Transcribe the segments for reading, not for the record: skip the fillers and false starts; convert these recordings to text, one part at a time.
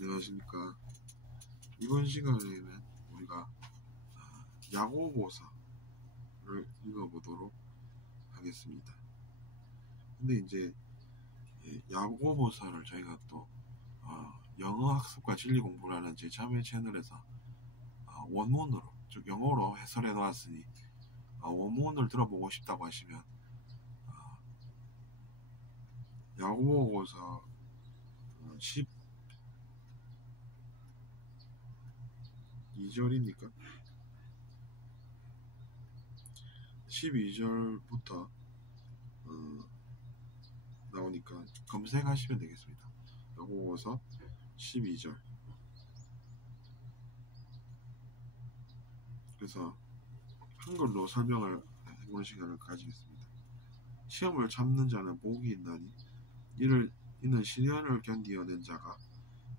안녕하십니까. 이번 시간에는 우리가 야고보서를 읽어보도록 하겠습니다. 근데 이제 야고보서를 저희가 또 영어 학습과 진리 공부라는 제 자매 채널에서 원문으로, 즉 영어로 해설해 놓았으니 원문을 들어보고 싶다고 하시면 야고보서 12절입니까? 12절부터 나오니까 검색하시면 되겠습니다. 야고보서 12절. 그래서 한글로 설명을 해보는 시간을 가지겠습니다. 시험을 참는 자는 복이 있나니 이는 시련을 견디어낸 자가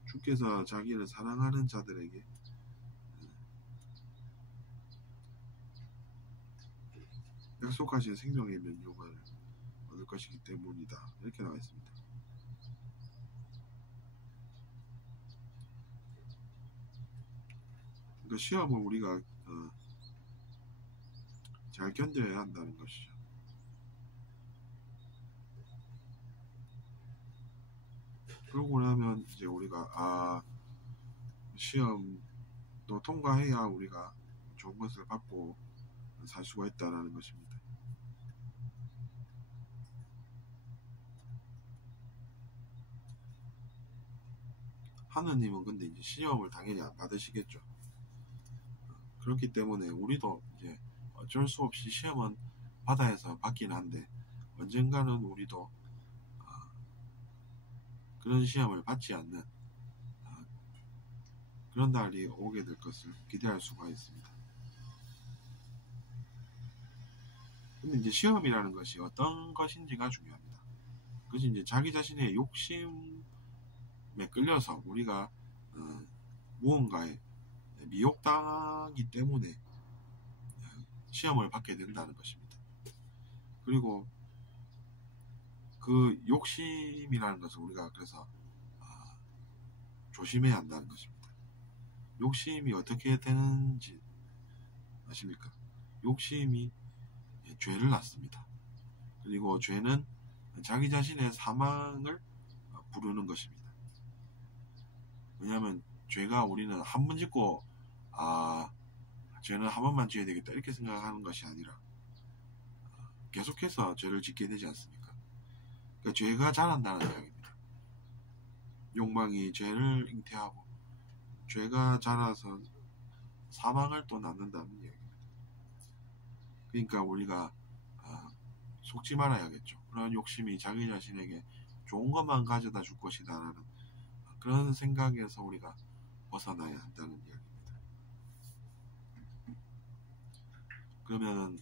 주께서 자기를 사랑하는 자들에게 약속하신 생명의 면류관을 얻을 것이기 때문이다. 이렇게 나와 있습니다. 그러니까 시험을 우리가 잘 견뎌야 한다는 것이죠. 그러고 나면 이제 우리가 시험도 통과해야 우리가 좋은 것을 받고 살 수가 있다는 것입니다. 하느님은 근데 이제 시험을 당연히 안 받으시겠죠. 그렇기 때문에 우리도 이제 어쩔 수 없이 시험은 바다에서 받긴 한데 언젠가는 우리도 그런 시험을 받지 않는 그런 날이 오게 될 것을 기대할 수가 있습니다. 근데 이제 시험이라는 것이 어떤 것인지가 중요합니다. 그것이 이제 자기 자신의 욕심에 끌려서 우리가 무언가에 미혹당하기 때문에 시험을 받게 된다는 것입니다. 그리고 그 욕심이라는 것을 우리가 그래서 조심해야 한다는 것입니다. 욕심이 어떻게 되는지 아십니까? 욕심이 죄를 낳습니다. 그리고 죄는 자기 자신의 사망을 부르는 것입니다. 왜냐하면 죄가 우리는 한 번 짓고 죄는 한 번만 지어야 되겠다 이렇게 생각하는 것이 아니라 계속해서 죄를 짓게 되지 않습니까? 그러니까 죄가 자란다는 이야기입니다. 욕망이 죄를 잉태하고 죄가 자라서 사망을 또 낳는다는 이야기입니다. 그러니까 우리가 속지 말아야겠죠. 그런 욕심이 자기 자신에게 좋은 것만 가져다 줄 것이다 라는 그런 생각에서 우리가 벗어나야 한다는 이야기입니다. 그러면은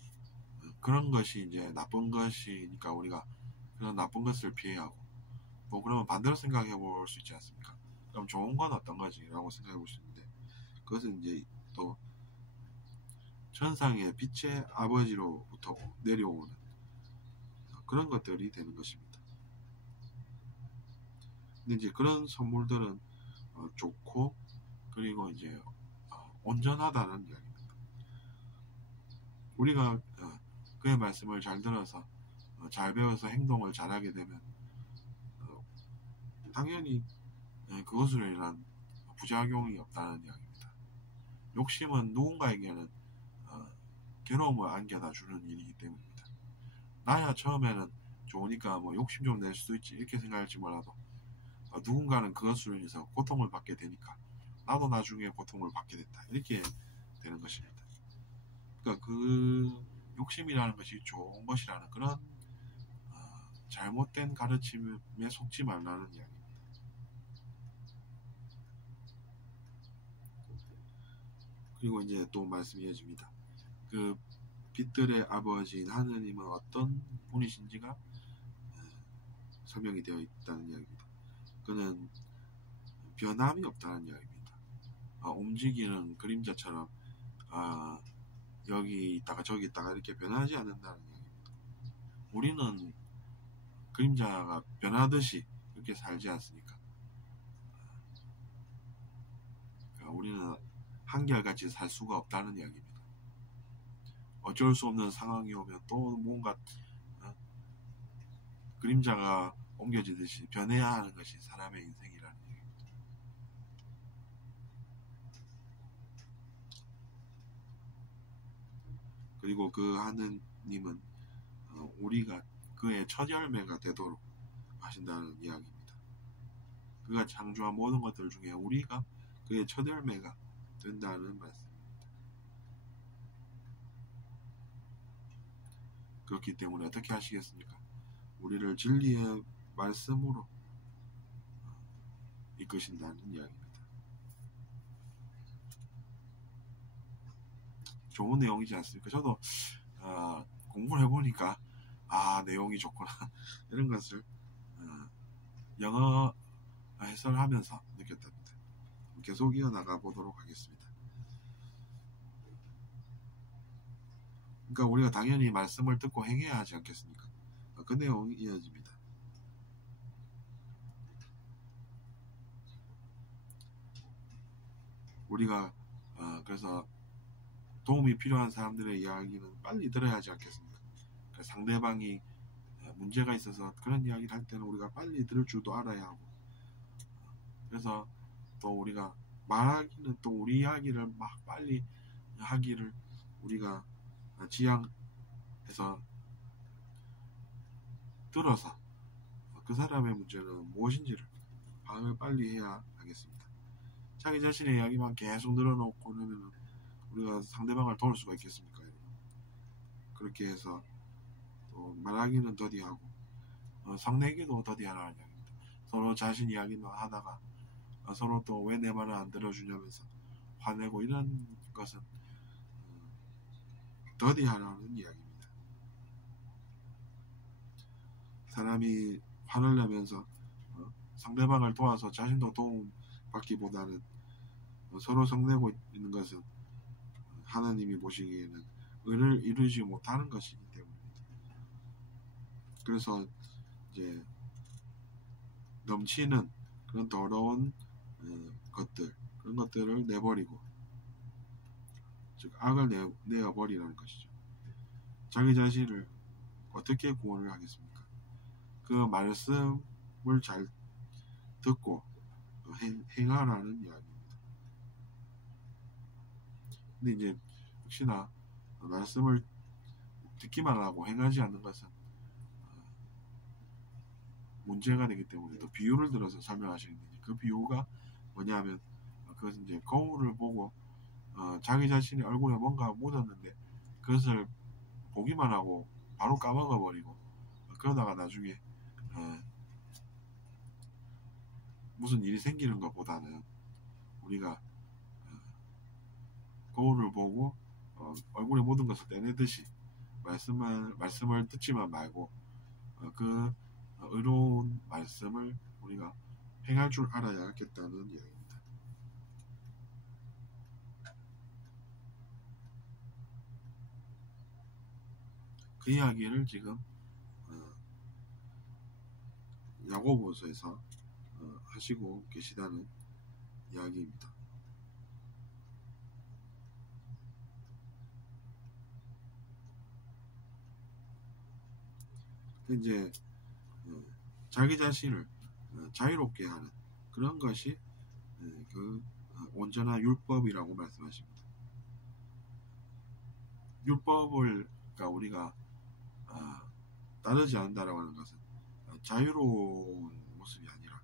그런 것이 이제 나쁜 것이니까 우리가 그런 나쁜 것을 피해야 하고 뭐 그러면 반대로 생각해 볼 수 있지 않습니까? 그럼 좋은 건 어떤 거지? 라고 생각해 볼 수 있는데 그것은 이제 또 천상의 빛의 아버지로부터 내려오는 그런 것들이 되는 것입니다. 근데 이제 그런 선물들은 좋고 그리고 이제 온전하다는 이야기입니다. 우리가 그의 말씀을 잘 들어서 잘 배워서 행동을 잘하게 되면 당연히 그것으로 인한 부작용이 없다는 이야기입니다. 욕심은 누군가에게는 괴로움을 안겨다 주는 일이기 때문입니다. 나야 처음에는 좋으니까 뭐 욕심 좀 낼 수도 있지 이렇게 생각할지 몰라도 누군가는 그것으로 인해서 고통을 받게 되니까 나도 나중에 고통을 받게 된다 이렇게 되는 것입니다. 그러니까 그 욕심이라는 것이 좋은 것이라는 그런 잘못된 가르침에 속지 말라는 이야기입니다. 그리고 이제 또 말씀이 이어집니다. 그 빛들의 아버지인 하느님은 어떤 분이신지가 설명이 되어 있다는 이야기입니다. 그는 변함이 없다는 이야기입니다. 움직이는 그림자처럼 여기 있다가 저기 있다가 이렇게 변하지 않는다는 이야기입니다. 우리는 그림자가 변하듯이 이렇게 살지 않습니까? 우리는 한결같이 살 수가 없다는 이야기입니다. 어쩔 수 없는 상황이 오면 또 뭔가 그림자가 옮겨지듯이 변해야 하는 것이 사람의 인생이라는 얘기입니다. 그리고 그 하느님은 우리가 그의 첫 열매가 되도록 하신다는 이야기입니다. 그가 창조한 모든 것들 중에 우리가 그의 첫 열매가 된다는 말씀입니다. 그렇기 때문에 어떻게 하시겠습니까? 우리를 진리의 말씀으로 이끄신다는 이야기입니다. 좋은 내용이지 않습니까? 저도 공부를 해보니까 내용이 좋구나 이런 것을 영어 해설하면서 느꼈답니다. 계속 이어나가 보도록 하겠습니다. 그러니까 우리가 당연히 말씀을 듣고 행해야 하지 않겠습니까? 그 내용이 이어집니다. 우리가 그래서 도움이 필요한 사람들의 이야기는 빨리 들어야 하지 않겠습니까? 그러니까 상대방이 문제가 있어서 그런 이야기를 할 때는 우리가 빨리 들을 줄도 알아야 하고, 그래서 또 우리가 말하기는 또 우리 이야기를 막 빨리 하기를 우리가 지향해서 들어서 그 사람의 문제는 무엇인지를 파악을 빨리 해야 하겠습니다. 자기 자신의 이야기만 계속 늘어놓고 그러면 우리가 상대방을 도울 수가 있겠습니까? 그렇게 해서 또 말하기는 더디하고 성내기도 더디하라는 이야기입니다. 서로 자신 이야기만 하다가 서로 또 왜 내 말을 안 들어주냐면서 화내고 이런 것은 더디하라는 이야기입니다. 사람이 화를 내면서 상대방을 도와서 자신도 도움 받기보다는 서로 성내고 있는 것은 하나님이 보시기에는 의를 이루지 못하는 것이기 때문입니다. 그래서 이제 넘치는 그런 더러운 그런 것들을 내버리고, 즉 악을 내어버리라는 것이죠. 자기 자신을 어떻게 구원을 하겠습니까? 그 말씀을 잘 듣고 행하라는 이야기입니다. 근데 이제 혹시나 말씀을 듣기만 하고 행하지 않는 것은 문제가 되기 때문에 또 비유를 들어서 설명하시는데, 그 비유가 뭐냐면 그것은 이제 거울을 보고 자기 자신의 얼굴에 뭔가 묻었는데 그것을 보기만 하고 바로 까먹어 버리고 그러다가 나중에 무슨 일이 생기는 것보다는 우리가 거울을 보고 얼굴에 묻은 것을 떼내듯이 말씀을 듣지만 말고 그 의로운 말씀을 우리가 행할 줄 알아야 하겠다는 이야기입니다. 그 이야기를 지금 야고보서에서 하시고 계시다는 이야기입니다. 이제 자기 자신을 자유롭게 하는 그런 것이 그 온전한 율법이라고 말씀하십니다. 율법을 그러니까 우리가 따르지 않는다라고 하는 것은 자유로운 모습이 아니라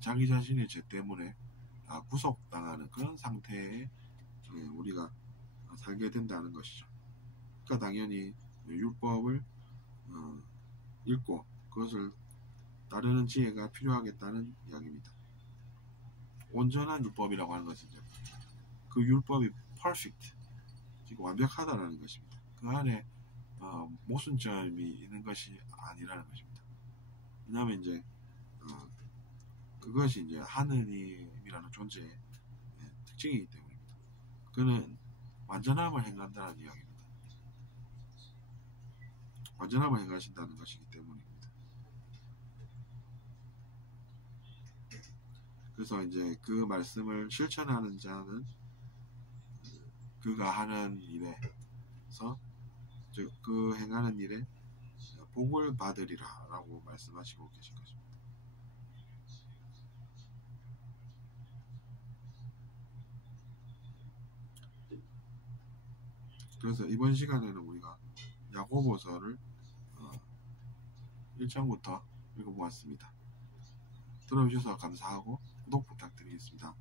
자기 자신의 죄 때문에 구속당하는 그런 상태에 우리가 살게 된다는 것이죠. 그러니까 당연히 율법을 읽고 그것을 따르는 지혜가 필요하겠다는 이야기입니다. 온전한 율법이라고 하는 것은 그 율법이 perfect, 즉 완벽하다라는 것입니다. 그 안에 모순점이 있는 것이 아니라는 것입니다. 왜냐하면 이제 그것이 이제 하느님이라는 존재의 특징이기 때문입니다. 그는 완전함을 행한다는 이야기입니다. 완전함을 행하신다는 것이기 때문입니다. 그래서 이제 그 말씀을 실천하는 자는 그가 하는 일에서 즉 그 행하는 일에 복을 받으리라 라고 말씀하시고 계신 것입니다. 그래서 이번 시간에는 우리가 야고보서를 1장부터 읽어보았습니다. 들어주셔서 감사하고 구독 부탁드리겠습니다.